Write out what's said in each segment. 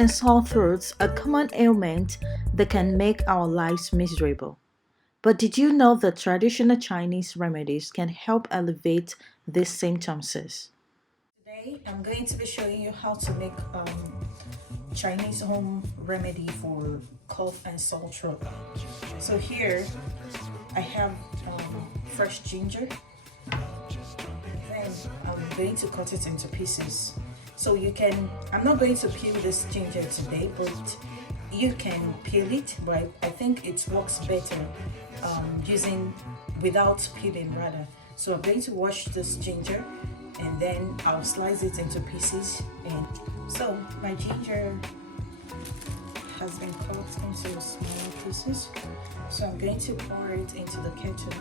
and sore throats are common ailments that can make our lives miserable. But did you know that traditional Chinese remedies can help alleviate these symptoms? Today, I'm going to be showing you how to make Chinese home remedy for cough and sore throat. So here, I have fresh ginger. Then I'm going to cut it into pieces. So you can, I'm not going to peel this ginger today, but you can peel it, but I think it works better using without peeling rather. So I'm going to wash this ginger and then I'll slice it into pieces. And so my ginger has been cut into small pieces. So I'm going to pour it into the kettle.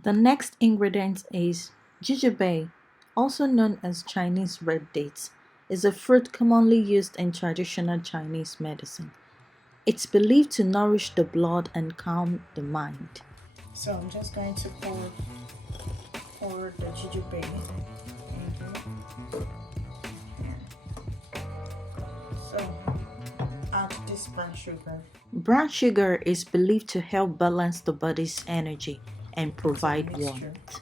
The next ingredient is jujube, also known as Chinese red dates, is a fruit commonly used in traditional Chinese medicine. It's believed to nourish the blood and calm the mind. So I'm just going to pour the jujube in here. So add this brown sugar. Brown sugar is believed to help balance the body's energy and provide warmth.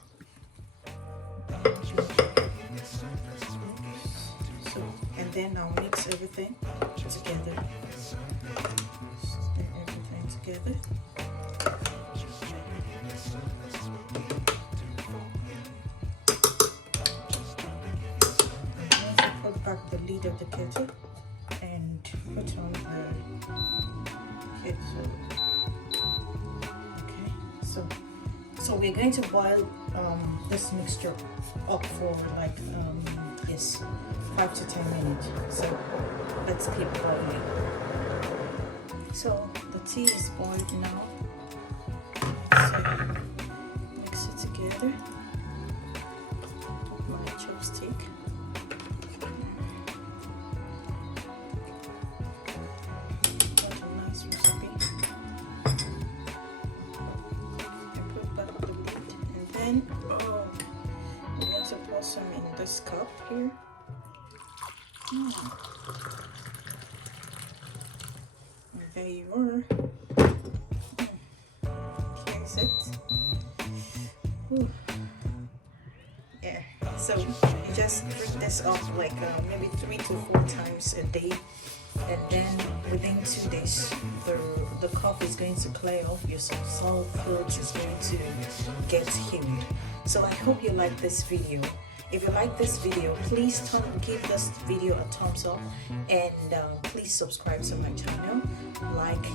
So, and then I'll mix everything together. Stir everything together. I'm going to put back the lid of the kettle and put on the kettle. Okay, so we're going to boil this mixture up for like 5 to 10 minutes. So let's keep boiling. So the tea is boiled now. So mix it together. Put my chopstick. What a nice recipe. Then we're going to pour some in this cup here. And there you are. Here's it. Ooh. Yeah, so you just drink this up like maybe 3 to 4 times a day, and then within 2 days the cough is going to clear off, your sore throat is going to get healed. So I hope you like this video. If you like this video, please give this video a thumbs up, and please subscribe to my channel, like